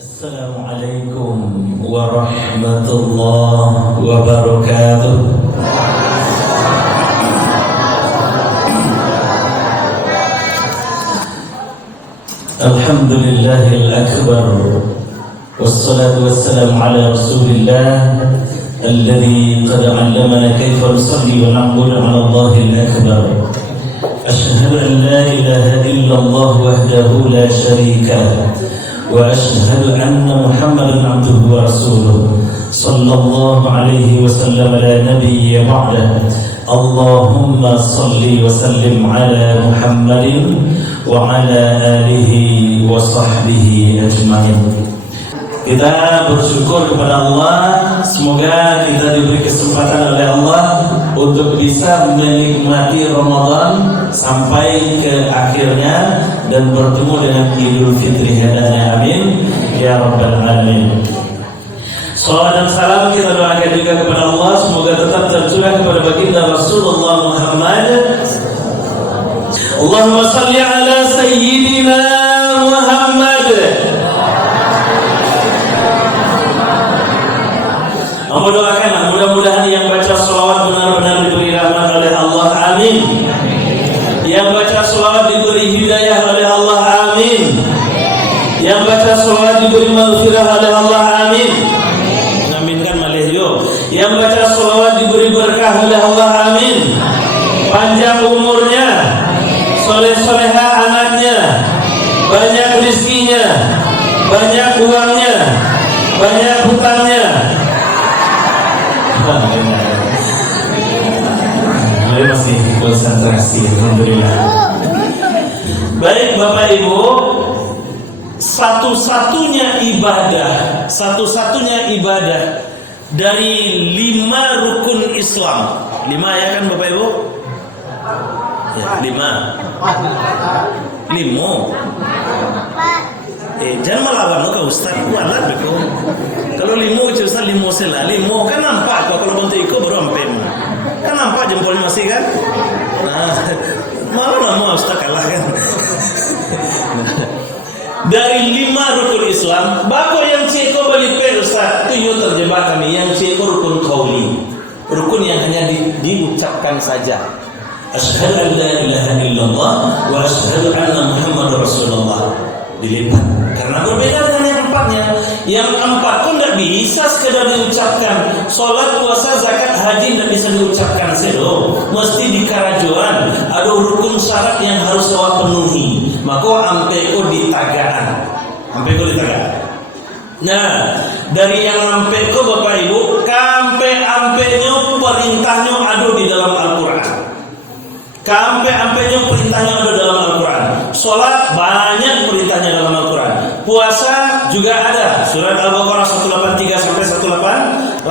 Assalamualaikum warahmatullahi wabarakatuh. Alhamdulillahil akbar, wassalatu wassalamu ala rasulillah alladhi qad 'allamana kayfa nusalli wa na'budu 'ala Allahil akbar. Ashhadu an la ilaha illallah wahdahu la syarika lah wa ashhadu anna Muhammadan 'abduhu wa rasuluh sallallahu alaihi wasallam la nabiyya ba'da. Allahumma salli wa sallim ala Muhammadin wa ala alihi wa sahbihi ajma'in. Kita bersyukur kepada Allah, semoga kita diberi kesempatan oleh Allah untuk bisa menikmati Ramadan sampai ke akhirnya dan bertemu dengan Idul Fitri hadanya. Amin ya rabbal alamin. Salawat dan salam kita doakan juga kepada Allah, semoga tetap tercurah kepada baginda Rasulullah Muhammad. Allahumma salli ala sayyidina Muhammad. Aku doakan mudah-mudahan yang baca salawat benar-benar diberi rahmat oleh Allah. Amin. Yang baca salawat diberi hidayah oleh Allah. Amin. Yang baca salawat diberi maghfirah oleh Allah. Amin. Aminkan malih yo. Yang baca salawat diberi berkah oleh Allah. Amin. Panjang umurnya, soleh-soleha anaknya, banyak rezekinya, banyak uangnya, banyak hutangnya. Masih konsentrasi, alhamdulillah. Baik Bapak Ibu, satu-satunya ibadah dari 5 rukun Islam. 5 ya kan Bapak Ibu? Ya, 5. Jangan melawan ke Ustaz, walat begitu. Kalau 5 itu Ustaz 5 sela, 5 kan nampak kok, kalau bentuk itu baru sampai. Kan nampak jempolnya masih kan? Nah, malah mau Ustaz kalah kan. Dari 5 rukun Islam, bako yang ceko balik pe Ustaz, itu yo terjebak kami. Yang ceko rukun qauli, rukun yang hanya diucapkan saja. Asyhadu an la ilaha illallah wa asyhadu anna Muhammadar Rasulullah. Dilipat karena berbeda dengan yang 4-nya. Yang 4 pun tidak bisa sekedar diucapkan. Salat, puasa, zakat, haji tidak bisa diucapkan sedo, mesti dikarajuan. Ada rukun syarat yang harus awak penuhi. Maka ampeko ditagaan. Nah, dari yang ampeko Bapak Ibu, kampe-ampenyo perintahnya ada di dalam Al-Qur'an. Kampe-ampenyo perintahnya ada dalam Al-Qur'an. Salat banyak perintahnya dalam Al-Quran. Puasa juga ada, surat Al-Baqarah 183 sampai 188.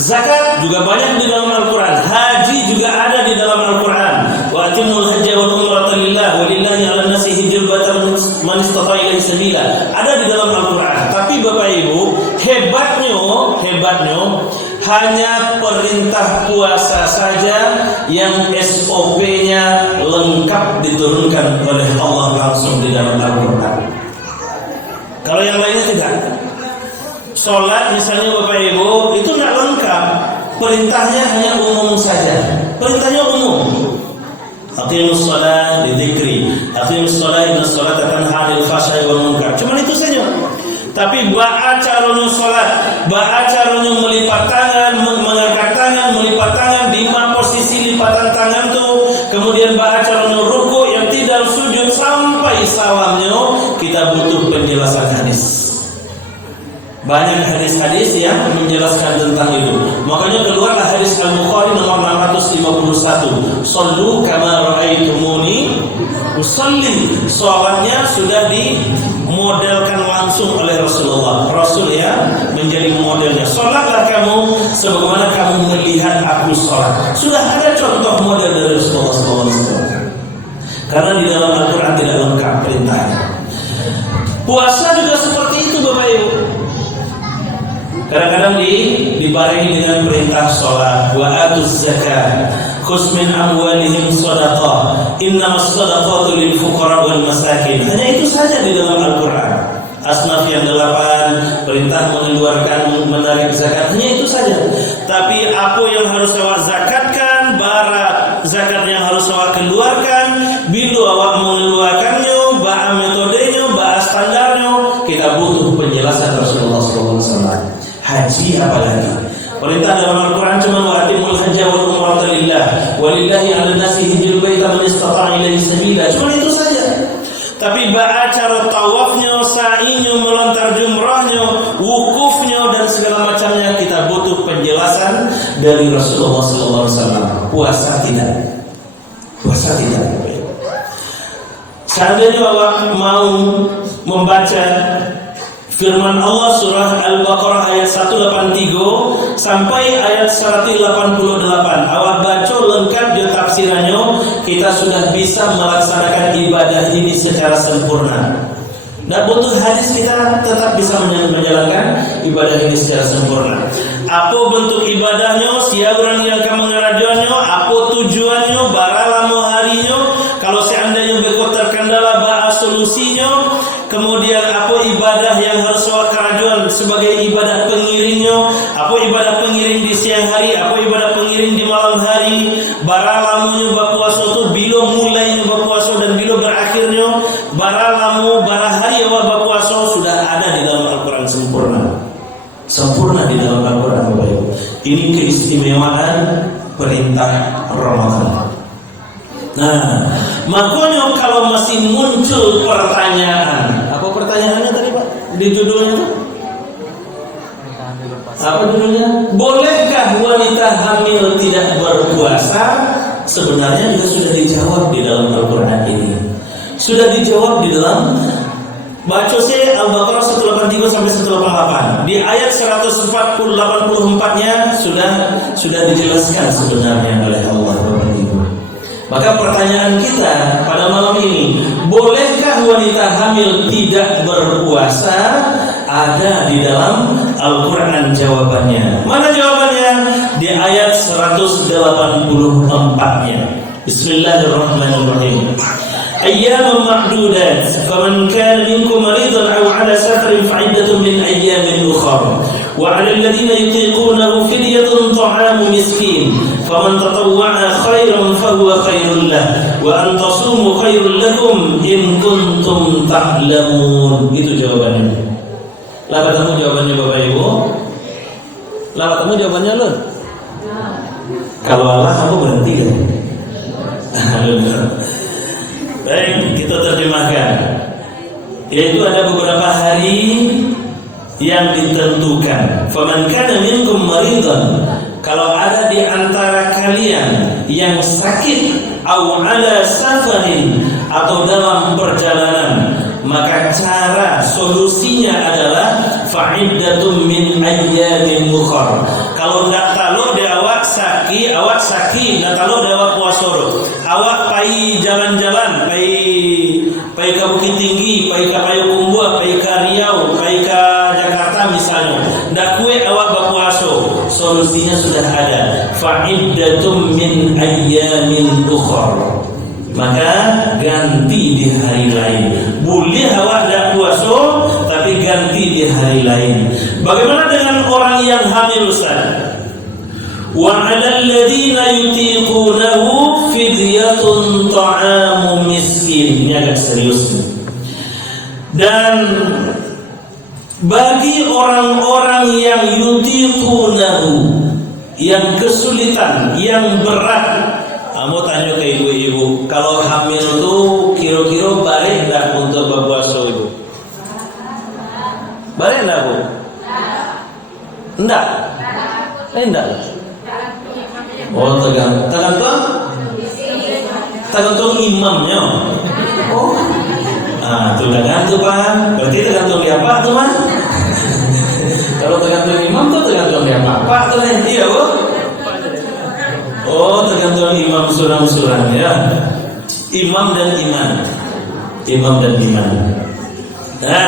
Zakat juga banyak di dalam Al-Quran. Haji juga ada di dalam Al-Quran. Wa atimul hajja wal umrata lillah wa lillahi 'alan nasi hajjul baita man istata'a ilaihi sabila. Ada di dalam Al-Quran. Tapi Bapak Ibu, hebatnya hanya perintah puasa saja yang SOP-nya lengkap diturunkan oleh Allah langsung di dalam Al-Quran. Kalau yang lainnya tidak. Sholat misalnya Bapak Ibu itu tidak lengkap. Perintahnya hanya umum saja. Perintahnya umum. Aqimus shalah bi dzikri. Aqimus shalah inna sholata tanha 'anil fahsya'i wal munkar. Cuma itu saja. Tapi ba'a caranya sholat, ba'a caranya melipat tangan, mengangkat tangan, melipat tangan, 5 posisi lipatan tangan tuh. Kemudian ba'a caranya ruku, yang tidak sujud sampai salamnya, kita butuh penjelasan hadis. Banyak hadis-hadis yang menjelaskan tentang itu. Makanya keluarlah hadis Al-Bukhari nomor 651. Shallu kama ra'aitumuni usalli. Salatnya sudah dimodelkan langsung oleh Rasulullah. Rasul ya menjadi modelnya. Salatlah kamu sebagaimana kamu melihat aku salat. Sudah ada contoh model dari Rasulullah SAW. Karena di dalam Al-Quran tidak lengkap perintahnya. Puasa juga seperti itu Bapak Ibu. Kadang-kadang dibarengi dengan perintah sholat. Wa atuz zakat, khudz min amwalihim shadaqah, innamas shadaqatu lil fuqara wal masakin. Hanya itu saja di dalam Al-Quran. asnaf yang 8, perintah mengeluarkan menarik zakat, hanya itu saja. Tapi apa yang harus awak zakatkan, bara zakat yang harus awak keluarkan, bila awak mengeluarkannya, ba metodenya, ba standarnya, kita butuh penjelasan Rasulullah SAW. Haji apalagi? Perintah dalam Al-Quran cuma wa atimul hajja wal umrata lillah walillahi 'alan nasi hajjul baita man istata'a ilaihi sabila. Cuma itu saja. Tapi cara tawafnya, sa'inya, melontar jumrahnya, wukufnya dan segala macamnya kita butuh penjelasan dari Rasulullah SAW. Puasa tidak. Puasa tidak. Seandainya awak mau membaca firman Allah surah Al-Baqarah ayat 183 sampai ayat 188, awak baca lengkap di tafsirannya, kita sudah bisa melaksanakan ibadah ini secara sempurna. Tidak butuh hadis, kita tetap bisa menjalankan ibadah ini secara sempurna. Apa bentuk ibadahnya, siapa orang yang akan mengerajaannya, apa tujuannya, baralamo harinya, kalau seandainya berikut terkendala bahas solusinya, kemudian apa ibadah yang harus awak kerajuan sebagai ibadah pengiringnya, apa ibadah pengiring di siang hari, apa ibadah pengiring di malam hari, baralamunya berpuasa itu bila mulainya berpuasa dan bila berakhirnya, baralamu barahari awak berpuasa sudah ada di dalam Al-Quran sempurna di dalam Al-Quran. Ini keistimewaan perintah Ramadan. Nah, makanya kalau masih muncul pertanyaan, apa pertanyaannya tadi Pak? Di judulnya itu? Apa judulnya? Bolehkah wanita hamil tidak berpuasa? Sebenarnya juga sudah dijawab di dalam Al-Quran ini. Sudah dijawab di dalam baca saya Al-Baqarah 183 sampai 188. Di ayat 184-nya sudah dijelaskan sebenarnya oleh Allah Bapak Ibu. Maka pertanyaan kita pada malam ini, bolehkah wanita hamil tidak berpuasa? Ada di dalam Al-Quran jawabannya. Mana jawabannya? Di ayat 184-nya. Bismillahirrahmanirrahim. Ayyamun ma'dudat, faman kana minkum maridan aw 'ala safarin fa'iddatun min ayyamin ukhra. Wa 'alal ladzina yutiqunahu fidyatun ta'amu miskin. Faman tatawwa'a khairan fahuwa khairul lahu wa an tasumu khairul lakum in kuntum ta'lamun. Itu jawabannya. Lah ketemu jawabannya Bapak Ibu? Lah ketemu jawabannya Lun? Kalau Allah kamu berhenti kan? Baik, kita terjemahkan. Yaitu ada beberapa hari yang ditentukan. Faman kana minkum maridan, kalau ada di antara kalian yang sakit, au ala safarin, atau dalam perjalanan, maka cara solusinya adalah fa'iddatun min ayyamin ukhra. Kalau ndak tahu de awak sakit, ndak tahu de awak puasa. Awak pai jalan-jalan, pai ke Bukit Tinggi, pai ke Payakumbuh, pai ke Riau, pai ke Jakarta misalnya. Ndak kue awak berpuasa. Solusinya sudah ada. Fa'iddatun min ayyamin ukhra. Maka ganti di hari lain. Boleh awak tidak puasa, tapi ganti di hari lain. Bagaimana dengan orang yang hamil Ustaz? Wa 'alal ladzina yutiqunahu fidyatun ta'amu miskin. Ini agak serius nih. Dan bagi orang-orang yang yutiqunahu, yang kesulitan, yang berat. Kamu tanya ke ibu-ibu, kalau hamil itu kira-kira balik enggak untuk berpuasa ibu? Balik enggak Bu? Enggak? Enggak. Oh, tergantung imamnya. Oh. Ah, tergantung Pak. Berarti tergantung siapa tuh Mas? Kalau tergantung imam tuh tergantung siapa? Pak tuh iya Bu? Oh, tergantung imam surah-surah ya. Imam dan iman. Nah,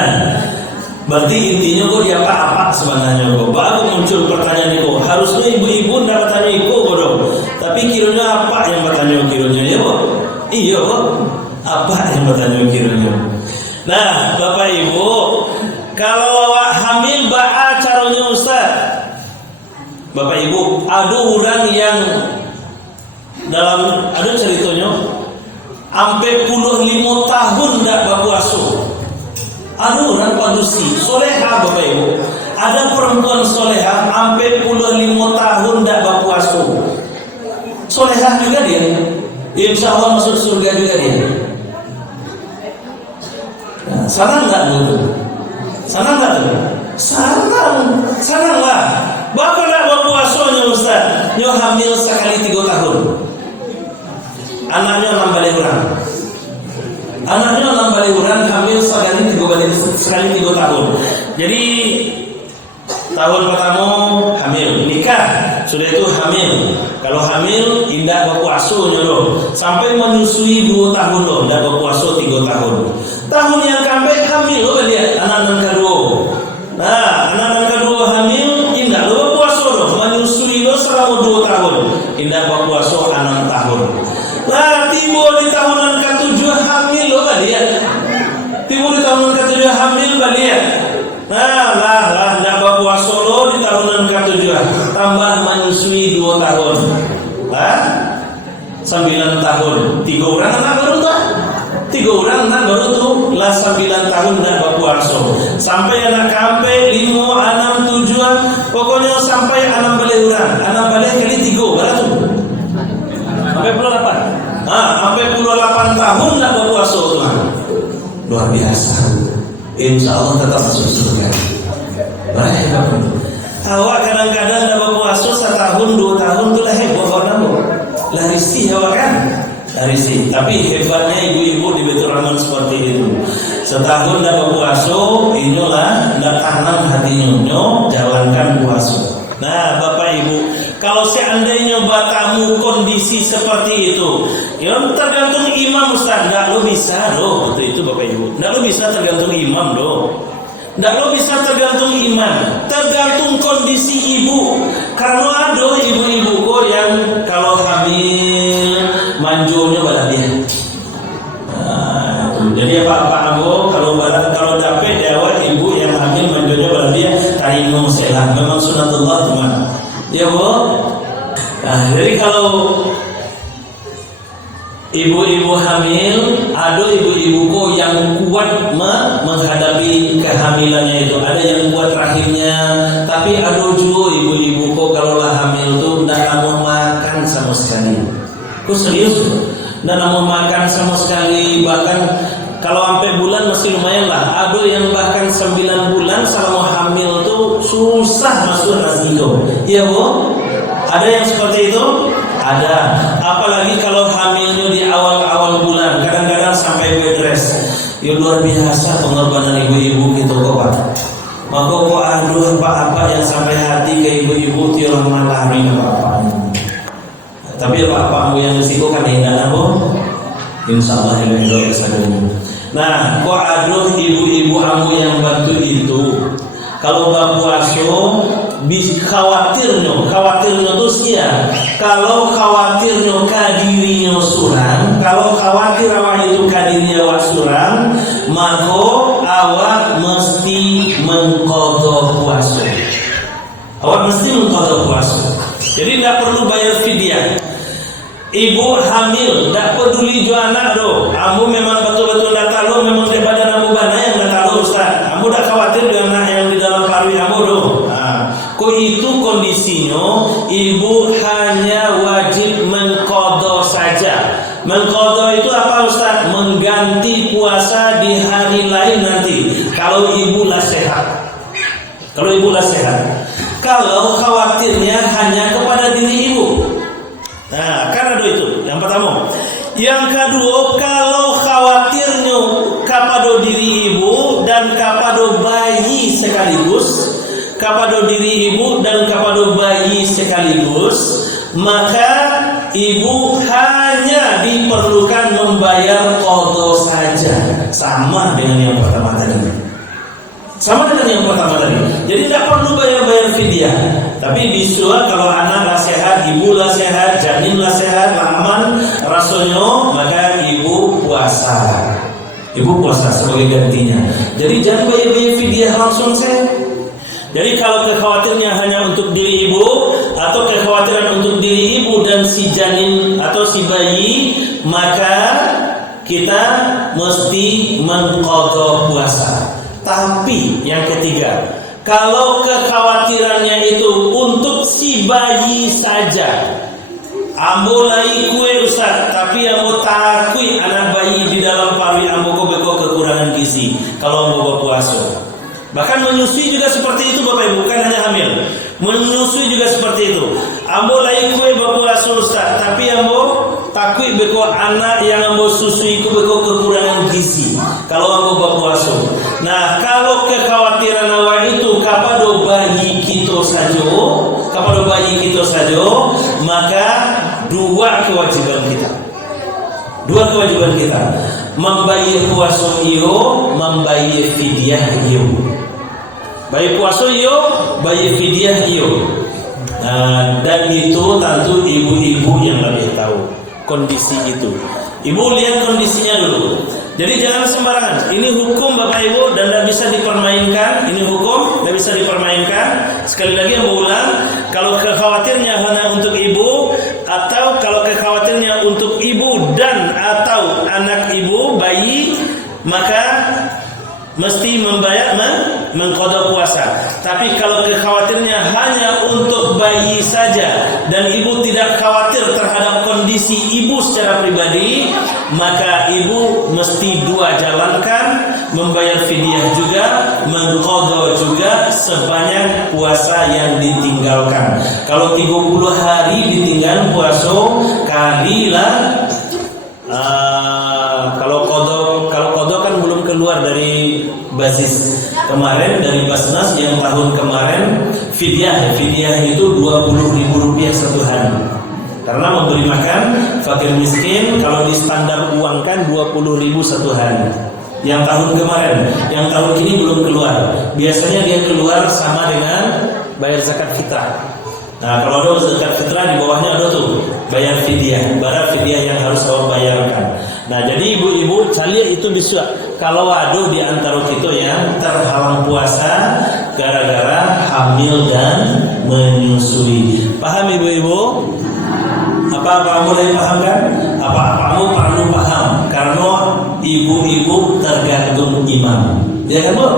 berarti intinya kok dia apa sebenarnya kok. Baru muncul pertanyaan itu. Harusnya ibu-ibu ndak bertanya itu bodoh. Tapi kiranya apa yang bertanya kiranya ya kok? Iya kok. Apa yang bertanya kiranya? Nah, Bapak Ibu, Ibu, ada orang yang dalam ada ceritanya sampai 55 tahun ndak berpuasa. Ada orang padusi soleha Bapak Ibu. Ada perempuan soleha sampai 55 tahun ndak berpuasa. Soleha juga dia. Insya Allah masuk surga juga dia. Nah, senang nggak dulu? Senang nggak tuh? Senang lah. Bapak nak berpuasanya Ustaz? Nyo hamil sekali 3 tahun. Anaknya 6 balik orang. Anaknya 6 balik orang hamil sekali 3 tahun. Jadi tahun pertama hamil, nikah, sudah itu hamil. Kalau hamil indah berpuasa nyoro sampai menyusui 2 tahun loh, indah berpuasa 3 tahun. Tahun yang sampai hamil loh lihat anak kedua. Nah, anak kedua hamil indah lo berpuasa loh, menyusui lo selama 2 tahun. Indah berpuasa 6 tahun. Nah, tiba di tahunan ke-7 hamil lo lihat. Tiba di tahunan ke-7 hamil lihat. Nah, ndak berpuasa lo di tahunan ke-7 tambah menyusui 2 tahun. 9 tahun. 3 orang anak baru tuh. 3 orang anak baru tuh lah 9 tahun ndak berpuasa. Sampai anak kampe 5, 6, 7, pokoknya sampai 6 balik orang. 6 balik kali 3 berapa tuh? Sampai 28. Sampai 28 tahun ndak berpuasa tuh. Luar biasa. Insya Allah tetap masuk surga. Baik. Awak kadang-kadang dah berpuasa 1 tahun 2 tahun tu lah heboh orang tu. Lah risih awak kan? Lah risih. Tapi hebatnya ibu-ibu di Baitur Rahman seperti itu. Setahun dah berpuasa, inilah dah tanam hatinya jalankan puasa. Nah, Bapak Ibu, kalau seandainya batamu kondisi seperti itu, ya tergantung imam Ustaz. Nggak lo bisa loh, itu Bapak Ibu. Nggak lo bisa tergantung imam loh. Nggak lo bisa tergantung imam, tergantung kondisi ibu. Karena ada ibu-ibu kok yang kalau hamil manjurnya pada dia. Jadi apa kalau dapat dewa ibu yang hamil manjurnya pada dia, taimum selah. Memang sunatullah teman. Ya Bu. Nah, jadi kalau ibu-ibu hamil, ada ibu-ibu kok yang kuat menghadapi kehamilannya itu. Ada yang kuat rahimnya, tapi ada juga ibu-ibu kok kalau lah hamil tuh tidak mau makan sama sekali. Kok serius? Tidak mau makan sama sekali. Bahkan kalau sampai bulan masih lumayan lah. Ada yang bahkan 9 bulan selama hamil tuh susah masuk nasi itu. Iya Bu? Ada yang seperti itu? Ada. Apalagi kalau hamilnya di awal-awal bulan, kadang-kadang sampai bed rest. Ya luar biasa pengorbanan ibu-ibu gitu kok Pak. Maka kok aduh apa-apa yang sampai hati ke ibu-ibu tiap malam hari apa-apa. Tapi apa-apa yang risiko kan indah Bu. Insyaallah ini saja. Nah, kok aduh ibu-ibu amu yang bantu itu. Kalau berpuasa khawatirnya tuh sia. Kalau khawatirnya kadirinya surang, kalau khawatir awak itu kadirinya awak surang, maka awak mesti mengqadha puasa. Awak mesti mengqadha puasa. Jadi tidak perlu bayar fidyah. Ibu hamil, tak peduli jo anak do. Amu memang betul-betul tak tahu, memang daripada amu bana yang tak tahu Ustaz. Amu tak khawatir dengan anak yang di dalam parwi amu do. Kok itu kondisinya, ibu hanya wajib mengqadha saja. Mengqadha itu apa Ustaz? Mengganti puasa di hari lain nanti. Kalau ibulah sehat. Kalau khawatirnya hanya kepada diri ibu. Nah, kan ada itu yang pertama. Yang kedua, kalau khawatirnya kepada diri ibu dan kepada bayi sekaligus, maka ibu hanya diperlukan membayar qadha saja, sama dengan yang pertama tadi. Jadi tidak perlu bayar fidyah. Tapi bisa kalau anak lah sehat, ibu lah sehat, janin lah sehat, aman rasanya, maka ibu puasa. Ibu puasa sebagai gantinya. Jadi jangan bayar fidyah langsung saya. Jadi kalau kekhawatirannya hanya untuk diri ibu atau si janin atau si bayi, maka kita mesti mengqadha puasa. Tapi yang ketiga, kalau kekhawatirannya itu untuk si bayi saja, ambo lai kue Ustaz, tapi ambo takui anak bayi di dalam paru ambo beko kekurangan gizi kalau ambo berpuasa. Bahkan menyusui juga seperti itu Bapak Ibu, bukan hanya hamil. Menyusui juga seperti itu. Ambo lai kue berpuasa Ustaz, tapi ambo takui beko anak yang ambo susui ku beko kekurangan gizi kalau ambo berpuasa. Nah, kalau kekhawatiran awal itu kepada bayi kita saja, maka dua kewajiban kita. Membayar puasa iyo, membayar fidyah iyo. Bayar puasa iyo, bayar fidyah iyo. Nah, dan itu tentu ibu-ibu yang lebih tahu kondisi itu. Ibu lihat kondisinya dulu. Jadi jangan sembarangan. Ini hukum Bapak Ibu dan tidak bisa dipermainkan. Ini hukum tidak bisa dipermainkan. Sekali lagi yang ulang, kalau kekhawatirnya hanya untuk ibu, atau kalau kekhawatirnya untuk ibu dan atau anak ibu bayi, maka mesti membayar mengqadha puasa. Tapi kalau kekhawatirnya hanya untuk bayi saja dan ibu tidak khawatir terhadap kondisi ibu secara pribadi, maka ibu mesti dua jalankan, membayar fidyah juga, mengqadha juga sebanyak puasa yang ditinggalkan. Kalau 30 hari ditinggal puasa, kalilah kalau qadha kan belum keluar dari basis kemarin, dari Basnas yang tahun kemarin. Fidyah itu 20.000 rupiah satu hari, karena memberi makan fakir miskin. Kalau di standar uangkan 20.000 satu hari. Yang tahun kemarin, yang tahun ini belum keluar. Biasanya dia keluar sama dengan bayar zakat fitrah. Nah, kalau ada zakat fitrah di bawahnya ada tuh bayar fidyah, barang fidyah yang harus kau bayarkan. Nah, jadi ibu-ibu cari itu bisa. Kalau ada di antara kita yang terhalang puasa gara-gara hamil dan menyusui. Paham ibu-ibu? Apa mulai paham kan? Apa-apamu perlu paham, karena ibu-ibu tergantung imam. Ya kan Bu?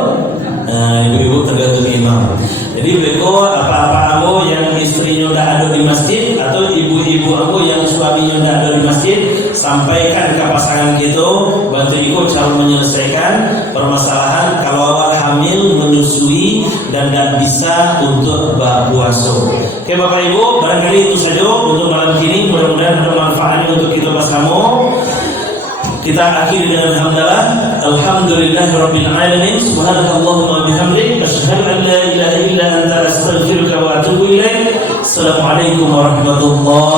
Nah, ibu-ibu tergantung imam. Jadi beko apa-apamu yang istrinya udah ada di masjid, atau ibu-ibu aku yang suaminya udah ada di masjid, sampaikan ke pasangan gitu, bantu ikut cara menyelesaikan permasalahan kalau awak hamil, menyusui dan tidak bisa untuk berpuasa. Oke Bapak Ibu, barangkali itu saja untuk malam ini. Mudah-mudahan ada manfaatnya untuk kita bersama. Kita akhiri dengan hamdalah. Alhamdulillahirabbil alamin. Subhanakallahumma bihamdik, asyhadu an la ilaha illa anta, astaghfiruka wa atubu ilaik. Assalamualaikum warahmatullahi